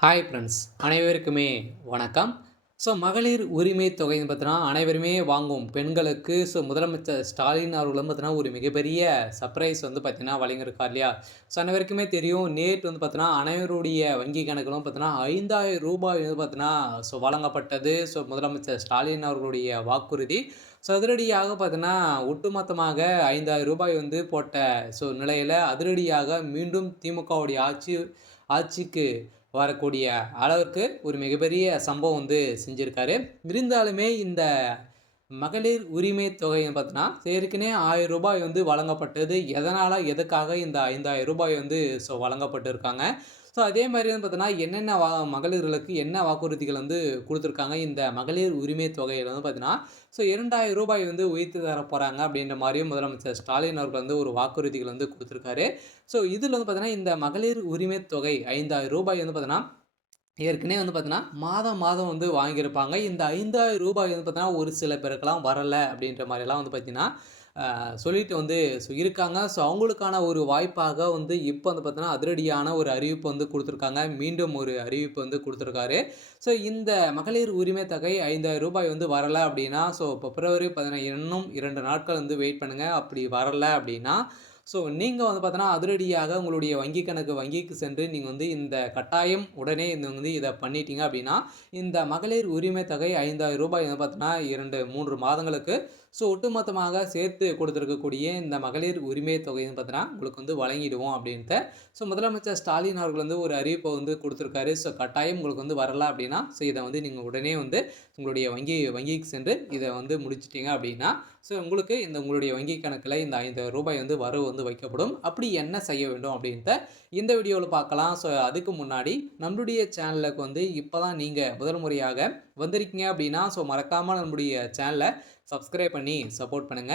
Hi friends, அனைவருக்குமே வணக்கம். மகளிர் உரிமை தொகைன்னு பார்த்தீங்கன்னா, அனைவருமே வாங்கும் பெண்களுக்கு முதலமைச்சர் ஸ்டாலின் அவர்கள் வந்து பார்த்தீங்கன்னா, ஒரு மிகப்பெரிய சர்ப்ரைஸ் வந்து பார்த்தீங்கன்னா வழங்கியிருக்கார் இல்லையா? அனைவருக்குமே தெரியும். நேற்று வந்து பார்த்தீங்கன்னா, அனைவருடைய வங்கி கணக்கிலும் பார்த்தீங்கன்னா, ரூ. 5,000 வந்து பார்த்தீங்கன்னா, வழங்கப்பட்டது. முதலமைச்சர் ஸ்டாலின் அவர்களுடைய வாக்குறுதி. அதிரடியாக பார்த்தீங்கன்னா, ஒட்டுமொத்தமாக ரூ. 5,000 வந்து போட்ட நிலையில அதிரடியாக மீண்டும் திமுகவுடைய ஆட்சிக்கு வரக்கூடிய அளவுக்கு ஒரு மிகப்பெரிய சம்பவம் வந்து செஞ்சிருக்காரு. இருந்தாலுமே இந்த மகளிர் உரிமை தொகைன்னு பார்த்தீங்கன்னா, ஏற்கனவே ரூ. 1000 வந்து வழங்கப்பட்டது. எதனால, எதுக்காக இந்த ரூ. 5,000 வந்து அதே மாரி வந்து பார்த்தீங்கன்னா, என்னென்ன மகளிர்களுக்கு என்ன வாக்குறுதிகள் வந்து குடுத்துருக்காங்க. இந்த மகளிர் உரிமை தொகையில வந்து பார்த்தீங்கன்னா, ரூ. 2,000 வந்து உயர்த்தி தரப்போறாங்க அப்படின்ற மாரியும் முதலமைச்சர் ஸ்டாலின் அவர்கள் வந்து ஒரு வாக்குறுதிகள் வந்து குடுத்துருக்காரு. இதில வந்து பார்த்தீங்கன்னா, இந்த மகளிர் உரிமை தொகை ரூ. 5,000 வந்து பார்த்தீங்கன்னா, ஏற்கனவே வந்து பார்த்தீங்கன்னா, மாதம் மாதம் வந்து வாங்கியிருப்பாங்க. இந்த ரூ. 5,000 வந்து பார்த்தீங்கன்னா, ஒரு சில பேருக்கெல்லாம் வரல அப்படின்ற மாரிலாம் வந்து பார்த்தீங்கன்னா, சொல்லிட்டு வந்து இருக்காங்க. அவங்களுக்கான ஒரு வாய்ப்பாக வந்து இப்போ வந்து பார்த்தீங்கன்னா, அதிரடியான ஒரு அறிவிப்பு வந்து குடுத்துருக்காங்க. மீண்டும் ஒரு அறிவிப்பு வந்து குடுத்துருக்காரு. இந்த மகளிர் உரிமை தொகை ரூ. 5,000 வந்து வரல அப்படின்னா, பிப்ரவரி 15 இன்னும் 2 நாட்கள் வந்து வெயிட் பண்ணுங்க. அப்படி வரல அப்படின்னா, நீங்க வந்து பார்த்தீங்கன்னா, அதிரடியாக உங்களுடைய வங்கிக்கு சென்று நீங்க வந்து இந்த கட்டாயம் உடனே இந்த வந்து இத பண்ணிட்டீங்க அப்படின்னா, இந்த மகளிர் உரிமை தொகை ரூ. 5,000 வந்து பார்த்தீங்கன்னா 2, 3 மாதங்களுக்கு ஒட்டுமொத்தமாக சேர்த்து கொடுத்திருக்கக்கூடிய இந்த மகளிர் உரிமை தொகைன்னு பார்த்தீங்கன்னா, உங்களுக்கு வந்து வழங்கிடுவோம் அப்படின்ட்டு. முதலமைச்சர் ஸ்டாலின் அவர்கள் வந்து ஒரு அறிவிப்ப வந்து குடுத்திருக்காரு. கட்டாயம் உங்களுக்கு வந்து வரல அப்படின்னா, இத வந்து நீங்க உடனே வந்து உங்களுடைய வங்கிக்கு சென்று இத வந்து முடிச்சுட்டீங்க அப்படின்னா, உங்களுக்கு உங்களுடைய வங்கி கணக்குல இந்த ரூ. 5,000 வந்து வரவு வந்து வைக்கப்படும். அப்படி என்ன செய்ய வேண்டும் அப்படின்ட்டு இந்த வீடியோல பார்க்கலாம். அதுக்கு முன்னாடி நம்மளுடைய சேனலுக்கு வந்து இப்ப தான் நீங்க முதல் முறையாக வந்திருக்கீங்க அப்படின்னா, மறக்காம நம்முடைய சேனல சப்ஸ்கிரைப் பண்ணி சப்போர்ட் பண்ணுங்க.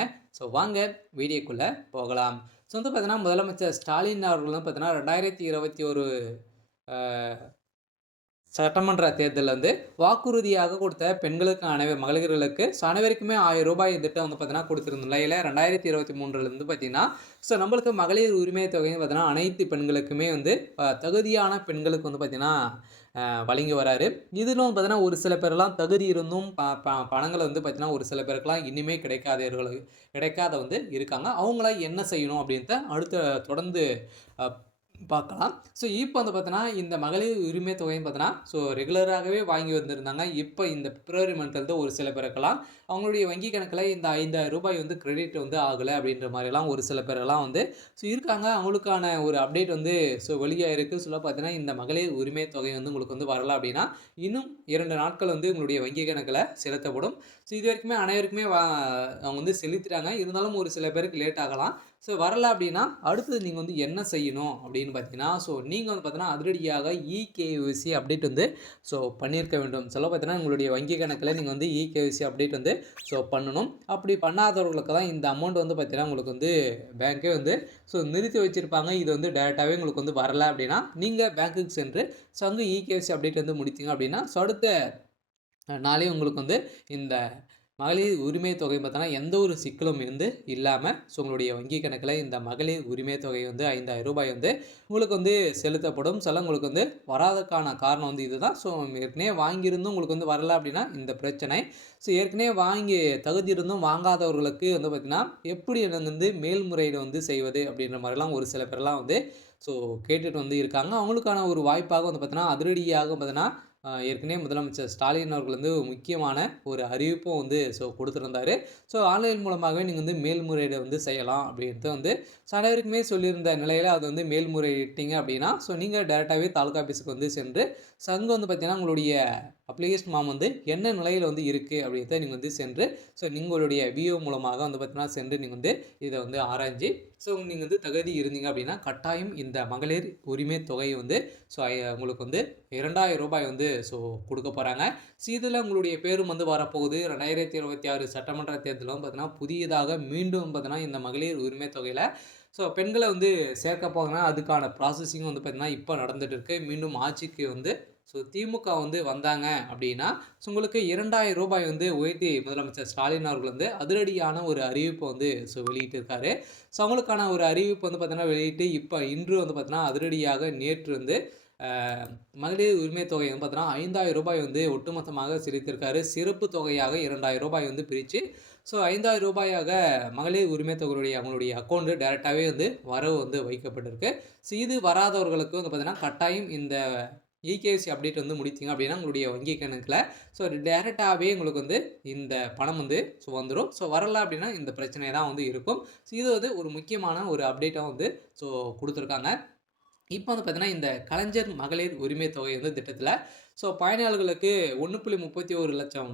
வாங்க வீடியோக்குள்ள போகலாம். வந்து பார்த்தீங்கன்னா, முதலமைச்சர் ஸ்டாலின் அவர்கள் வந்து பார்த்தீங்கன்னா, 2021 அ சட்டமன்ற தேர்தல்ல வந்து வாக்குறுதியாக கொடுத்த பெண்களுக்கு மகளிர்களுக்கு அனைவருக்குமே ரூ. 1000 திட்டம் வந்து பார்த்தீங்கன்னா குடுத்திருந்த நிலையில 2023ல இருந்து பார்த்தீங்கன்னா, நம்மளுக்கு மகளிர் உரிமை தொகைன்னு பார்த்தீங்கன்னா, அனைத்து பெண்களுக்குமே வந்து தகுதியான பெண்களுக்கு வந்து பார்த்தீங்கன்னா, வழங்கி வராரு. இதிலும் பார்த்தீங்கன்னா, ஒரு சில பேர்லாம் தகுதி இருந்தும் பணங்கள் வந்து பார்த்தீங்கன்னா, ஒரு சில பேருக்குலாம் இன்னுமே கிடைக்காத வந்து இருக்காங்க. அவங்களாம் என்ன செய்யணும் அப்படின்ட்டு அடுத்த தொடர்ந்து அ பார்க்கலாம். இப்போ வந்து பார்த்தீங்கன்னா, இந்த மகளிர் உரிமை தொகைன்னு பார்த்தீங்கன்னா, ரெகுலராகவே வாங்கி வந்திருந்தாங்க. இப்போ இந்த பிப்ரவரி மந்த்லருந்து ஒரு சில பேருக்கெல்லாம் அவங்களுடைய வங்கி கணக்குல இந்த ரூ. 5,000 வந்து கிரெடிட் வந்து ஆகல அப்படின்ற மாரிலாம் ஒரு சில பேரெல்லாம் வந்து இருக்காங்க. அவங்களுக்கான ஒரு அப்டேட் வந்து வெளியாயிருக்கு. பார்த்தீங்கன்னா, இந்த மகளிர் உரிமை தொகை வந்து உங்களுக்கு வந்து வரல அப்படின்னா, இன்னும் 2 நாட்கள் வந்து உங்களுடைய வங்கி கணக்குல செலுத்தப்படும். இதுவரைக்குமே அனைவருக்குமே அவங்க வந்து செலுத்திட்டாங்க. இருந்தாலும் ஒரு சில பேருக்கு லேட் ஆகலாம். வரல அப்படின்னா, அடுத்தது நீங்க வந்து என்ன செய்யணும் அப்படின்னு பார்த்தீங்கன்னா, நீங்க வந்து பார்த்தீங்கன்னா, அதிரடியாக இகேஒய்சி அப்டேட் வந்து பண்ணியிருக்க வேண்டும். பார்த்தீங்கன்னா, உங்களுடைய வங்கி கணக்குல நீங்க வந்து இகேஒய்சி அப்டேட் வந்து பண்ணணும். அப்படி பண்ணாதவர்களுக்கு தான் இந்த அமௌண்ட் வந்து பார்த்தீங்கன்னா, உங்களுக்கு வந்து பேங்க்கே வந்து நிறுத்தி வச்சிருப்பாங்க. இது வந்து டைரக்ட்டாவே உங்களுக்கு வந்து வரல அப்படின்னா, நீங்க பேங்க்குக்கு சென்று அங்க இகேஒய்சி அப்டேட் வந்து முடித்தீங்க அப்படின்னா, அடுத்த நாளே உங்களுக்கு வந்து இந்த மகளிர் உரிமை தொகை பார்த்தோன்னா, எந்த ஒரு சிக்கலும் வந்து இல்லாம, உங்களுடைய வங்கி கணக்குல இந்த மகளிர் உரிமை தொகை வந்து ரூ. 5,000 வந்து உங்களுக்கு வந்து செலுத்தப்படும். உங்களுக்கு வந்து வராததுக்கான காரணம் வந்து இதுதான். ஏற்கனவே வாங்கியிருந்தும் உங்களுக்கு வந்து வரல அப்படின்னா, இந்த பிரச்சனை. ஏற்கனவே வாங்கி தகுதி இருந்தும் வாங்காதவர்களுக்கு வந்து பார்த்தீங்கன்னா, எப்படி வந்து மேல்முறையீடு வந்து செய்வது அப்படின்ற மாரிலாம் ஒரு சில பேர்லாம் வந்து கேட்டுட்டு வந்து இருக்காங்க. அவங்களுக்கான ஒரு வாய்ப்பாக வந்து பார்த்தீங்கன்னா, அதிரடியாக பார்த்தீங்கன்னா, ஏற்கனவே முதலமைச்சர் ஸ்டாலின் அவர்கள் வந்து முக்கியமான ஒரு அறிவிப்பும் வந்து குடுத்திருந்தாரு. ஆன்லைன் மூலமாகவே நீங்க வந்து மேல்முறையீடு வந்து செய்யலாம் அப்படின்ட்டு வந்து அனைவருக்குமே சொல்லியிருந்த நிலையில அது வந்து மேல்முறையிட்டீங்க அப்படின்னா, நீங்க டைரக்ட்டாவே தாலுகா ஆஃபீஸுக்கு வந்து சென்று அங்க வந்து பார்த்தீங்கன்னா, உங்களுடைய அப்ளிகேஷன் ஃபார்ம் வந்து என்ன நிலையில வந்து இருக்கு அப்படின்றத நீங்க வந்து சென்று உங்களுடைய விஓ மூலமாக வந்து பார்த்தீங்கன்னா, சென்று நீங்க வந்து இத வந்து ஆராய்ஞ்சு நீங்க வந்து தகுதி இருந்தீங்க அப்படின்னா, கட்டாயம் இந்த மகளிர் உரிமை தொகை வந்து உங்களுக்கு வந்து ரூ. 2,000 வந்து குடுக்க போறாங்க. இதுல உங்களுடைய பேரும் வந்து வரப்போகுது. 2026 சட்டமன்ற தேர்தலும் பார்த்தீங்கன்னா, புதியதாக மீண்டும் பார்த்தீங்கன்னா, இந்த மகளிர் உரிமை தொகையில பெண்கள வந்து சேர்க்க போறாங்க. அதுக்கான ப்ராசஸிங் வந்து பார்த்தீங்கன்னா, இப்ப நடந்துட்டு இருக்கு. மீண்டும் ஆட்சிக்கு வந்து திமுக வந்து வந்தாங்க அப்படின்னா, உங்களுக்கு ரூ. 2,000 வந்து உயர்த்தி முதலமைச்சர் ஸ்டாலின் அவர்கள் வந்து அதிரடியான ஒரு அறிவிப்ப வந்து வெளியிட்டிருக்காரு. அவங்களுக்கான ஒரு அறிவிப்பு வந்து பார்த்தீங்கன்னா, வெளியிட்டு இன்று வந்து பார்த்தீங்கன்னா, அதிரடியாக நேற்று வந்து மகளிர் உரிமை தொகை வந்து பார்த்தீங்கன்னா ரூ. 5,000 வந்து ஒட்டுமொத்தமாக செலுத்தியிருக்காரு. சிறப்பு தொகையாக ரூ. 2,000 வந்து பிரித்து ஸோ ரூ. 5,000 மகளிர் உரிமை தொகையுடைய அவங்களுடைய அக்கௌண்ட்டு டைரெக்டாகவே வந்து வரவு வந்து வைக்கப்பட்டிருக்கு. ஸோ இது வராதவர்களுக்கு வந்து பார்த்தீங்கன்னா கட்டாயம் இந்த இகேசி அப்டேட் வந்து முடித்தீங்க அப்படின்னா உங்களுடைய வங்கி கணக்கில் ஸோ டைரெக்டாகவே உங்களுக்கு வந்து இந்த பணம் வந்து ஸோ வந்துடும். ஸோ வரல அப்படின்னா இந்த பிரச்சனை தான் வந்து இருக்கும். ஸோ இது வந்து ஒரு முக்கியமான ஒரு அப்டேட்டாக வந்து ஸோ கொடுத்துருக்காங்க. இப்போ வந்து பார்த்தீங்கன்னா இந்த கலைஞர் மகளிர் உரிமை தொகை வந்து திட்டத்தில் ஸோ பயனாளர்களுக்கு 1.31 லட்சம்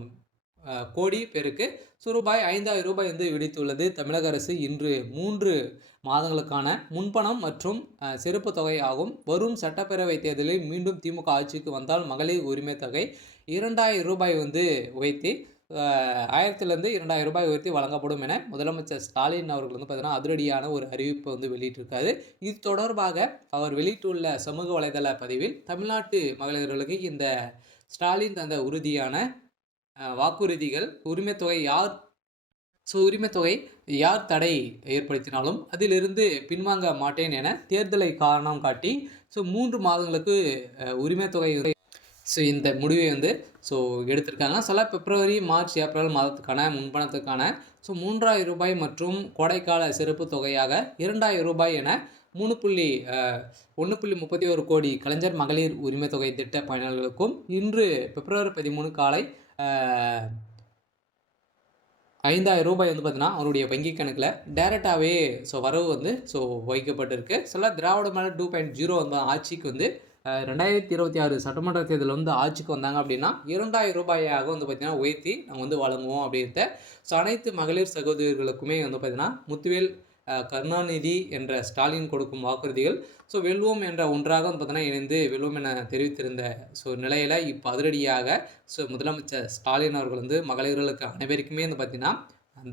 கோடி பேருக்கு ஸோ ரூபாய் 5,000 வந்து விடுத்துள்ளது தமிழக அரசு. இன்று 3 மாதங்களுக்கான முன்பணம் மற்றும் சிறப்பு தொகை ஆகும். வரும் சட்டப்பேரவை தேர்தலில் மீண்டும் திமுக ஆட்சிக்கு வந்தால் மகளிர் உரிமை தொகை ரூ. 2,000 வந்து உயர்த்தி 1000லேருந்து ரூ. 2,000 உயர்த்தி வழங்கப்படும் என முதலமைச்சர் ஸ்டாலின் அவர்கள் வந்து பார்த்தீங்கன்னா அதிரடியான ஒரு அறிவிப்பை வந்து வெளியிட்டிருக்காரு. இது தொடர்பாக அவர் வெளியிட்டுள்ள சமூக வலைதள பதிவில் தமிழ்நாட்டு மகளிர்களுக்கு இந்த ஸ்டாலின் தந்த உறுதியான வாக்குறுதிகள் உரிமைத்தொகை யார் தடை ஏற்படுத்தினாலும் அதிலிருந்து பின்வாங்க மாட்டேன் என தேர்தலை காரணம் காட்டி ஸோ 3 மாதங்களுக்கு உரிமைத்தொகை ஸோ இந்த முடிவை வந்து ஸோ எடுத்திருக்காங்க. சில பிப்ரவரி, மார்ச், ஏப்ரல் மாதத்துக்கான முன்பணத்துக்கான ஸோ ரூ. 3,000 மற்றும் கோடைக்கால சிறப்பு தொகையாக ரூ. 2,000 என 1.31 கோடி கலைஞர் மகளிர் உரிமை தொகை திட்ட பயனாளர்களுக்கும் இன்று பிப்ரவரி 13 காலை ரூ. 5,000 வந்து பார்த்தீங்கன்னா அவருடைய வங்கி கணக்கில் டைரெக்டாகவே ஸோ வரவு வந்து ஸோ வைக்கப்பட்டிருக்கு. சில திராவிட மாடல் 2.0 வந்து ஆட்சிக்கு வந்து 2026 சட்டமன்ற தேர்தல் வந்து ஆட்சிக்கு வந்தாங்க அப்படின்னா ரூ. 2,000 வந்து பார்த்திங்கன்னா உயர்த்தி நாங்கள் வந்து வழங்குவோம் அப்படின்ட்டு. ஸோ அனைத்து மகளிர் சகோதரிகளுக்குமே வந்து பார்த்திங்கன்னா முத்துவேல் கருணாநிதி என்ற ஸ்டாலின் கொடுக்கும் வாக்குறுதிகள் ஸோ வெல்வோம் என்ற ஒன்றாக வந்து பார்த்தீங்கன்னா இணைந்து வெல்வோம் என தெரிவித்திருந்த ஸோ நிலையில் இப்போ அதிரடியாக ஸோ முதலமைச்சர் ஸ்டாலின் அவர்கள் வந்து மகளிர்களுக்கு அனைவருக்குமே வந்து பார்த்திங்கன்னா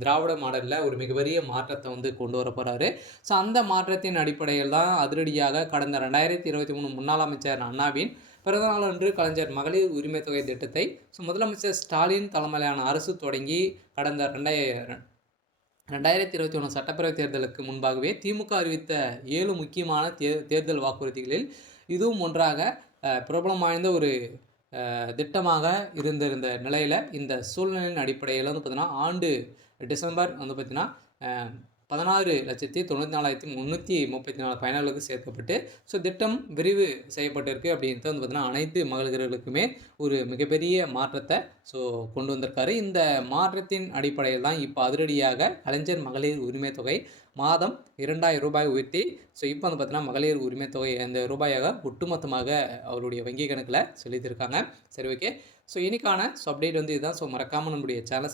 திராவிட மாடலில் ஒரு மிகப்பெரிய மாற்றத்தை வந்து கொண்டு வர போகிறாரு. ஸோ அந்த மாற்றத்தின் அடிப்படையில் தான் அதிரடியாக கடந்த 2023 முன்னாள் அமைச்சர் அண்ணாவின் பிறந்தநாள் அன்று கலைஞர் மகளிர் உரிமை தொகை திட்டத்தை ஸோ முதலமைச்சர் ஸ்டாலின் தலைமையிலான அரசு தொடங்கி கடந்த 2021 சட்டப்பேரவை தேர்தலுக்கு முன்பாகவே திமுக அறிவித்த 7 முக்கியமான தேர்தல் வாக்குறுதிகளில் இதுவும் ஒன்றாக பிரபலம் வாய்ந்த ஒரு திட்டமாக இருந்திருந்த நிலையில் இந்த சூழ்நிலையின் அடிப்படையில் வந்து பார்த்திங்கன்னா ஆண்டு டிசம்பர் வந்து பார்த்திங்கன்னா 16,94,334 பயனாளர்களுக்கு சேர்க்கப்பட்டு ஸோ திட்டம் விரிவு செய்யப்பட்டிருக்கு அப்படின்ட்டு வந்து பார்த்திங்கன்னா அனைத்து மகளிர்களுக்குமே ஒரு மிகப்பெரிய மாற்றத்தை ஸோ கொண்டு வந்திருக்காரு. இந்த மாற்றத்தின் அடிப்படையில் தான் இப்போ அதிரடியாக கலைஞர் மகளிர் உரிமை தொகை மாதம் ரூ. 2,000 உயர்த்தி ஸோ இப்போ வந்து பார்த்திங்கன்னா மகளிர் உரிமை தொகை அந்த ரூபாயாக ஒட்டுமொத்தமாக அவருடைய வங்கி கணக்கில் செலுத்தியிருக்காங்க. சரி, ஓகே. ஸோ இன்னைக்கான ஸோ அப்டேட் வந்து இதுதான். ஸோ மறக்காமல் நம்முடைய சேனலை